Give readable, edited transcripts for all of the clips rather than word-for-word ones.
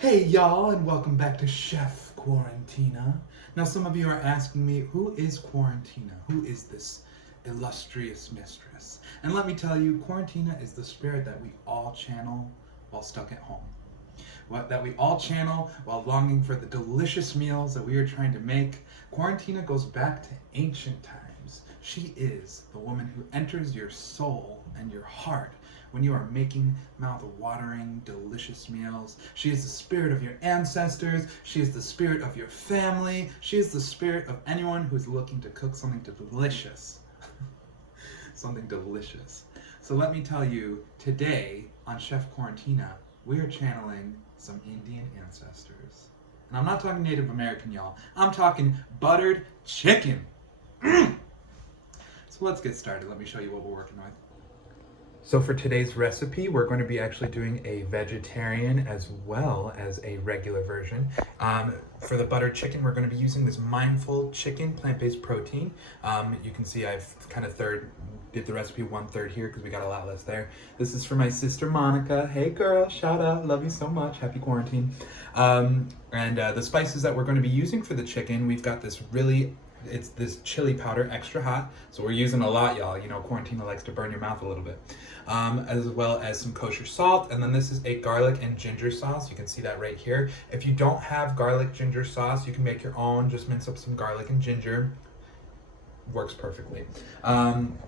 Hey y'all, and welcome back to Chef Quarantina. Now some of you are asking me, who is Quarantina? Who is this illustrious mistress? And let me tell you, Quarantina is the spirit that we all channel while stuck at home. That we all channel while longing for the delicious meals that we are trying to make. Quarantina goes back to ancient times. She is the woman who enters your soul and your heart when you are making mouth-watering, delicious meals. She is the spirit of your ancestors. She is the spirit of your family. She is the spirit of anyone who is looking to cook something delicious. Something delicious. So let me tell you, today on Chef Quarantina, we are channeling some Indian ancestors. And I'm not talking Native American, y'all. I'm talking buttered chicken. So let's get started. Let me show you what we're working with. So for today's recipe, we're going to be actually doing a vegetarian as well as a regular version. For the buttered chicken, we're going to be using this mindful chicken plant-based protein. You can see I've kind of did the recipe 1/3 here because we got a lot less there. This is for my sister Monica. Hey girl, shout out, love you so much, happy quarantine. The spices that we're going to be using for the chicken, we've got it's this chili powder, extra hot. So we're using a lot, y'all. You know, Quarantina likes to burn your mouth a little bit. As well as some kosher salt. And then this is a garlic and ginger sauce. You can see that right here. If you don't have garlic ginger sauce, you can make your own. Just mince up some garlic and ginger. Works perfectly. Some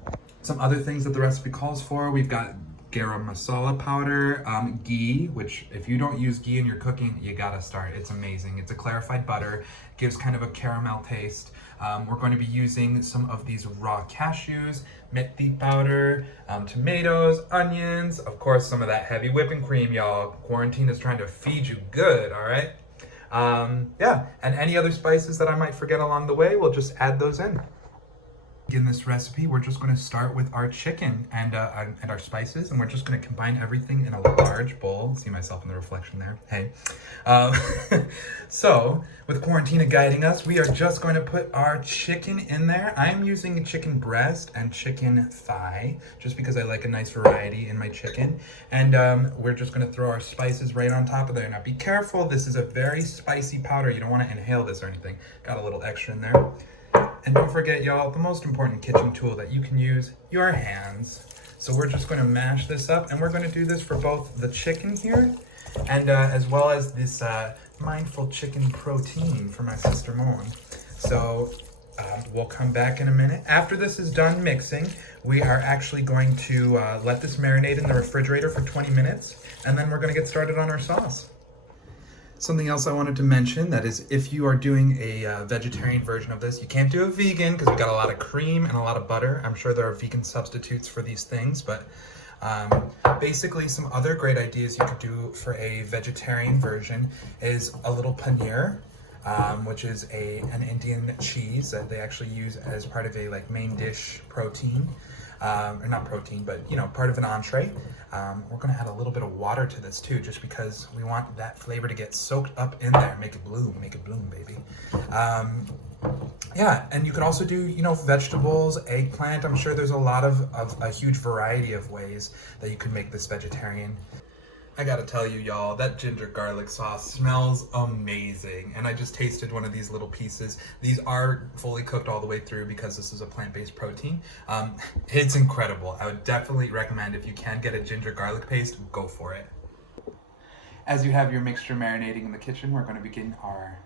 other things that the recipe calls for. We've got garam masala powder, ghee, which if you don't use ghee in your cooking, you gotta start. It's amazing. It's a clarified butter, gives kind of a caramel taste. We're going to be using some of these raw cashews, methi powder, tomatoes, onions, of course some of that heavy whipping cream, y'all. Quarantine is trying to feed you good, all right? Yeah, and any other spices that I might forget along the way, we'll just add those in. In this recipe, we're just going to start with our chicken and our spices, and we're just going to combine everything in a large bowl. See myself in the reflection there. Hey. So, with Quarantina guiding us, we are just going to put our chicken in there. I'm using a chicken breast and chicken thigh, just because I like a nice variety in my chicken. And we're just going to throw our spices right on top of there. Now, be careful. This is a very spicy powder. You don't want to inhale this or anything. Got a little extra in there. And don't forget, y'all, the most important kitchen tool that you can use, your hands. So we're just going to mash this up, and we're going to do this for both the chicken here and as well as this mindful chicken protein for my sister Mon. So we'll come back in a minute. After this is done mixing, we are actually going to let this marinate in the refrigerator for 20 minutes, and then we're going to get started on our sauce. Something else I wanted to mention, that is, if you are doing a vegetarian version of this, you can't do a vegan because we've got a lot of cream and a lot of butter. I'm sure there are vegan substitutes for these things, but basically some other great ideas you could do for a vegetarian version is a little paneer, which is an Indian cheese that they actually use as part of a main dish protein. Or not protein, but part of an entree. We're gonna add a little bit of water to this too, just because we want that flavor to get soaked up in there. Make it bloom, baby. Yeah, and you could also do, vegetables, eggplant. I'm sure there's a lot of a huge variety of ways that you could make this vegetarian. I gotta tell you, y'all, that ginger garlic sauce smells amazing. And I just tasted one of these little pieces. These are fully cooked all the way through because this is a plant-based protein. It's incredible. I would definitely recommend, if you can get a ginger garlic paste, go for it. As you have your mixture marinating in the kitchen, we're gonna begin our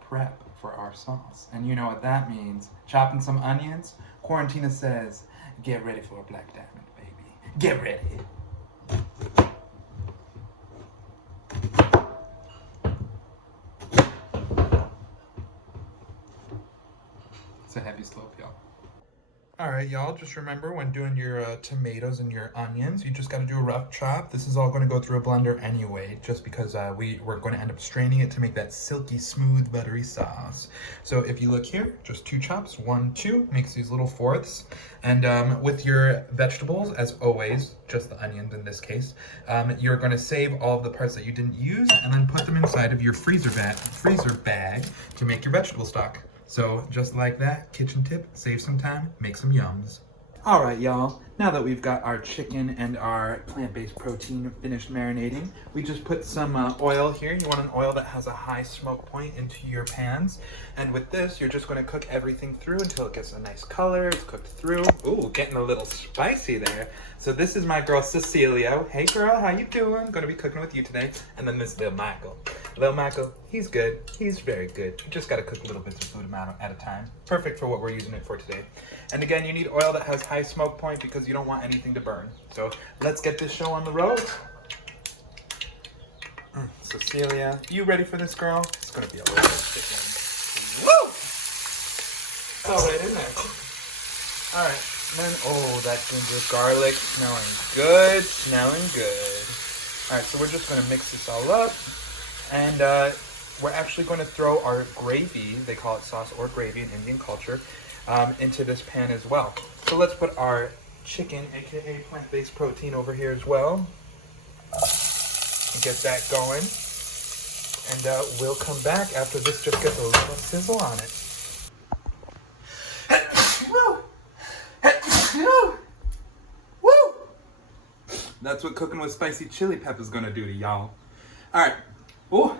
prep for our sauce. And you know what that means. Chopping some onions. Quarantina says, get ready for a black diamond, baby. Get ready. It's a heavy slope, y'all. All right, y'all, just remember when doing your tomatoes and your onions, you just got to do a rough chop. This is all going to go through a blender anyway, just because we're going to end up straining it to make that silky, smooth, buttery sauce. So if you look here, just 2 chops, 1, 2, makes these little fourths. And with your vegetables, as always, just the onions in this case, you're going to save all of the parts that you didn't use and then put them inside of your freezer bag to make your vegetable stock. So just like that, kitchen tip, save some time, make some yums. All right, y'all. Now Now that we've got our chicken and our plant-based protein finished marinating, we just put some oil here. You want an oil that has a high smoke point into your pans. And with this, you're just going to cook everything through until it gets a nice color. It's cooked through. Ooh, getting a little spicy there. So this is my girl Cecilia. Hey girl, how you doing? Going to be cooking with you today. And then this Lil Michael. Lil Michael, he's good. He's very good. You just got to cook little bits of food at a time. Perfect for what we're using it for today. And again, you need oil that has high smoke point because you don't want anything to burn. So let's get this show on the road. Cecilia, you ready for this, girl? It's going to be a lot of chicken. Woo! It's all right in there. All right. And then, oh, that ginger garlic smelling good, smelling good. All right, so we're just going to mix this all up. And we're actually going to throw our gravy, they call it sauce or gravy in Indian culture, into this pan as well. So let's put our chicken, aka plant-based protein, over here as well. Get that going. And we'll come back after this just gets a little sizzle on it. Woo! That's what cooking with spicy chili peppers is gonna do to y'all. All right. Ooh.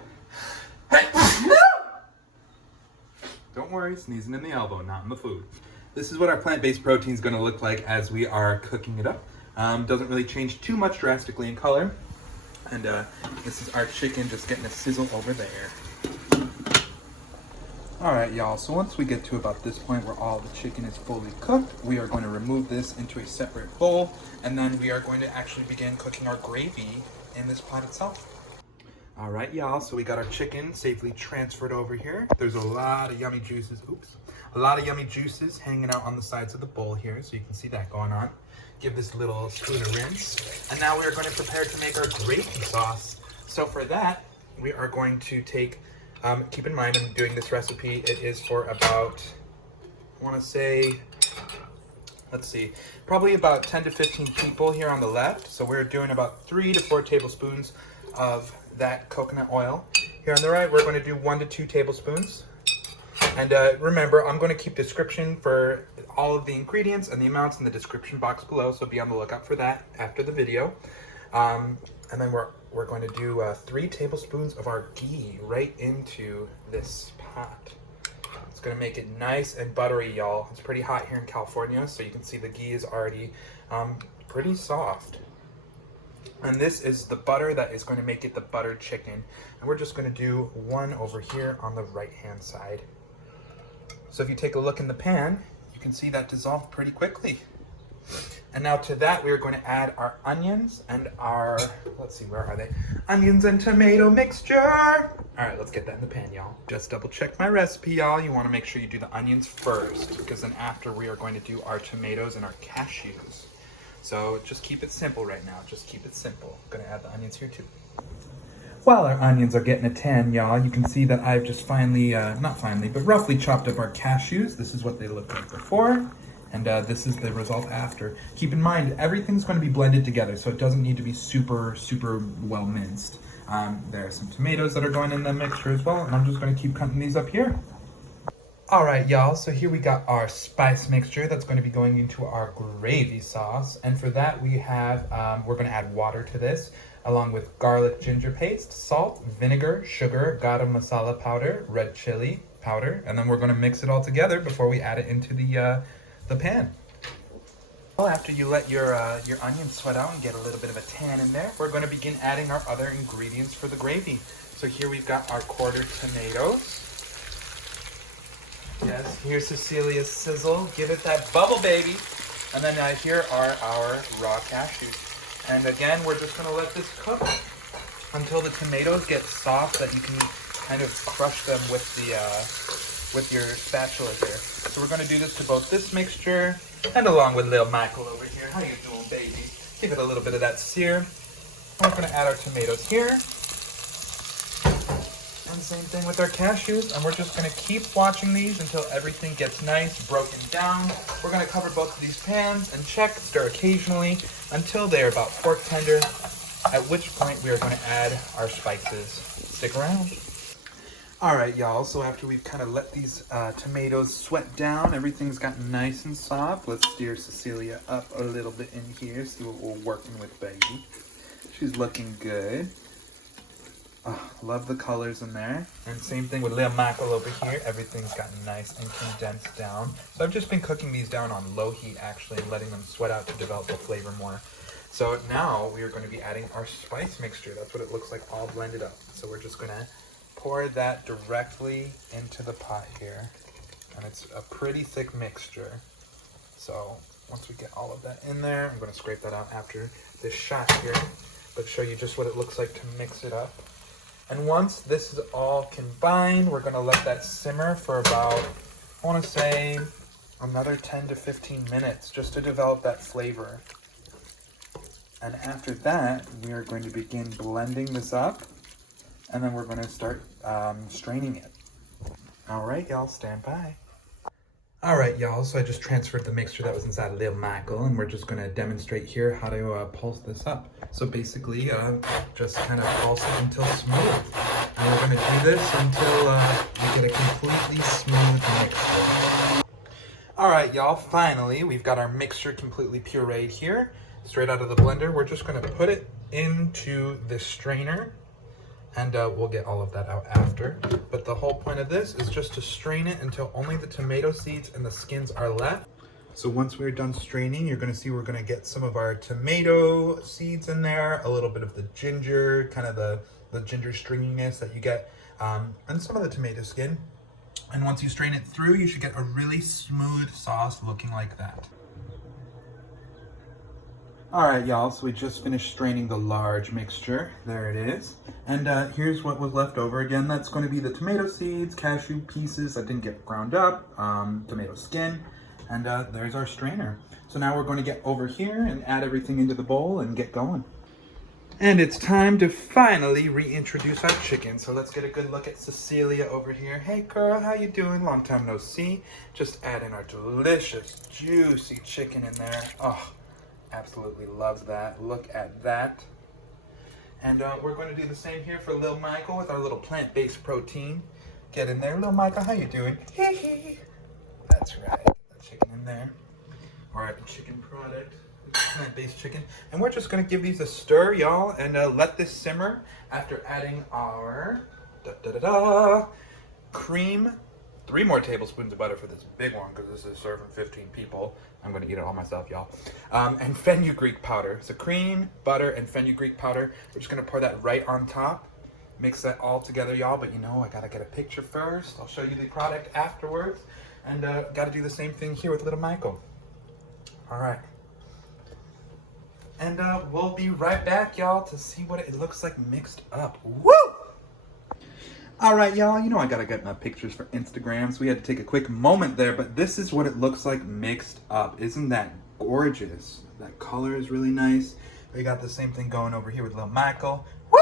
Don't worry, sneezing in the elbow, not in the food. This is what our plant-based protein is going to look like as we are cooking it up. Doesn't really change too much drastically in color. And this is our chicken just getting a sizzle over there. All right, y'all, so once we get to about this point where all the chicken is fully cooked, we are going to remove this into a separate bowl, and then we are going to actually begin cooking our gravy in this pot itself. All right, y'all, so we got our chicken safely transferred over here. There's a lot of yummy juices, a lot of yummy juices hanging out on the sides of the bowl here, so you can see that going on. Give this little spoon a rinse. And now we are going to prepare to make our gravy sauce. So for that, we are going to take, keep in mind I'm doing this recipe, it is for about, I want to say, let's see, probably about 10 to 15 people here on the left. So we're doing about 3 to 4 tablespoons of that coconut oil. Here on the right, we're going to do 1 to 2 tablespoons. And remember, I'm going to keep description for all of the ingredients and the amounts in the description box below, so be on the lookout for that after the video. And then we're going to do 3 tablespoons of our ghee right into this pot. It's going to make it nice and buttery, y'all. It's pretty hot here in California, so you can see the ghee is already pretty soft. And this is the butter that is going to make it the buttered chicken. And we're just going to do 1 over here on the right-hand side. So if you take a look in the pan, you can see that dissolved pretty quickly. And now to that, we are going to add our onions and our, let's see, where are they? Onions and tomato mixture. All right, let's get that in the pan, y'all. Just double check my recipe, y'all. You want to make sure you do the onions first, because then after we are going to do our tomatoes and our cashews. So just keep it simple right now. Just keep it simple. I'm gonna add the onions here too. While our onions are getting a tan, y'all, you can see that I've just finally, not finally, but roughly chopped up our cashews. This is what they looked like before, and this is the result after. Keep in mind, everything's going to be blended together, so it doesn't need to be super, super well minced. There are some tomatoes that are going in the mixture as well, and I'm just going to keep cutting these up here. All right, y'all, so here we got our spice mixture that's going to be going into our gravy sauce. And for that, we have, we're going to add water to this, along with garlic ginger paste, salt, vinegar, sugar, garam masala powder, red chili powder, and then we're going to mix it all together before we add it into the pan. Well, after you let your onions sweat out and get a little bit of a tan in there, we're going to begin adding our other ingredients for the gravy. So here we've got our quartered tomatoes. Yes, here's Cecilia's sizzle. Give it that bubble, baby. And then here are our raw cashews. And again, we're just going to let this cook until the tomatoes get soft, that you can kind of crush them with the with your spatula here. So we're going to do this to both this mixture and along with Lil Michael over here. How you doing, baby? Give it a little bit of that sear. We're going to add our tomatoes here. And same thing with our cashews, and we're just going to keep watching these until everything gets nice, broken down. We're going to cover both of these pans and check, stir occasionally until they're about fork tender, at which point we are going to add our spices. Stick around. All right, y'all, so after we've kind of let these tomatoes sweat down, everything's gotten nice and soft. Let's steer Cecilia up a little bit in here, see what we're working with, baby. She's looking good. Oh, love the colors in there. And same thing with little Michael over here. Everything's gotten nice and condensed down. So I've just been cooking these down on low heat, actually, and letting them sweat out to develop the flavor more. So now we are going to be adding our spice mixture. That's what it looks like all blended up. So we're just going to pour that directly into the pot here. And it's a pretty thick mixture. So once we get all of that in there, I'm going to scrape that out after this shot here, but show you just what it looks like to mix it up. And once this is all combined, we're going to let that simmer for about, I want to say, another 10 to 15 minutes just to develop that flavor. And after that, we are going to begin blending this up, and then we're going to start straining it. All right, y'all, stand by. All right, y'all, so I just transferred the mixture that was inside Lil Michael, and we're just going to demonstrate here how to pulse this up. So basically, just kind of pulse it until smooth. And we're going to do this until we get a completely smooth mixture. All right, y'all, finally, we've got our mixture completely pureed here. Straight out of the blender, we're just going to put it into the strainer. And we'll get all of that out after. But the whole point of this is just to strain it until only the tomato seeds and the skins are left. So once we're done straining, you're gonna see we're gonna get some of our tomato seeds in there, a little bit of the ginger, kind of the ginger stringiness that you get, and some of the tomato skin. And once you strain it through, you should get a really smooth sauce looking like that. All right, y'all, so we just finished straining the large mixture. There it is. And here's what was left over. Again, that's going to be the tomato seeds, cashew pieces that didn't get ground up, tomato skin, and there's our strainer. So now we're going to get over here and add everything into the bowl and get going. And it's time to finally reintroduce our chicken. So let's get a good look at Cecilia over here. Hey girl, how you doing? Long time no see. Just adding our delicious, juicy chicken in there. Oh, absolutely love that. Look at that. And we're going to do the same here for Lil Michael with our little plant-based protein. Get in there. Lil Michael, how you doing? Hee hee. That's right. That chicken in there. All right, the chicken product. Plant-based chicken. And we're just going to give these a stir, y'all, and let this simmer after adding our cream. 3 more tablespoons of butter for this big one because this is serving 15 people. I'm going to eat it all myself, y'all. And fenugreek powder. So cream, butter, and fenugreek powder. We're just going to pour that right on top. Mix that all together, y'all. But you know, I got to get a picture first. I'll show you the product afterwards. And got to do the same thing here with little Michael. All right. And we'll be right back, y'all, to see what it looks like mixed up. Woo! All right, y'all, you know I gotta get my pictures for Instagram, so we had to take a quick moment there, but this is what it looks like mixed up. Isn't that gorgeous? That color is really nice. We got the same thing going over here with Lil Michael. Woo!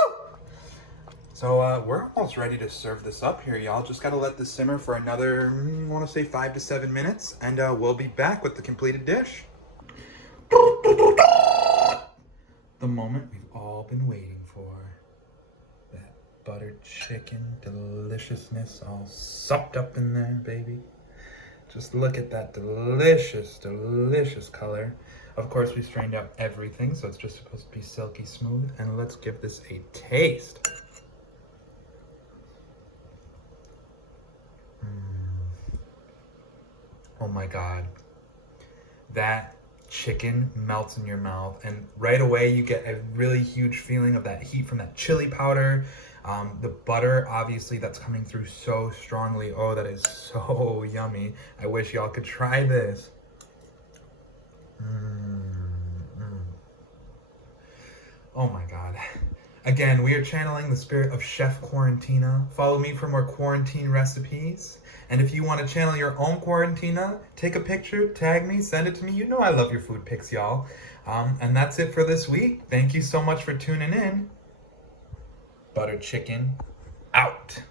So we're almost ready to serve this up here, y'all. Just gotta let this simmer for another, I wanna say 5 to 7 minutes, and we'll be back with the completed dish. The moment we've all been waiting for. That buttered chicken deliciousness all sopped up in there, baby. Just look at that delicious, delicious color. Of course, we strained out everything, so it's just supposed to be silky smooth. And let's give this a taste. Oh my God. That chicken melts in your mouth, and right away you get a really huge feeling of that heat from that chili powder. The butter, obviously, that's coming through so strongly. Oh, that is so yummy. I wish y'all could try this. Oh my God. Again, we are channeling the spirit of Chef Quarantina. Follow me for more quarantine recipes. And if you want to channel your own Quarantina, take a picture, tag me, send it to me. You know I love your food pics, y'all. And that's it for this week. Thank you so much for tuning in. Buttered chicken, out.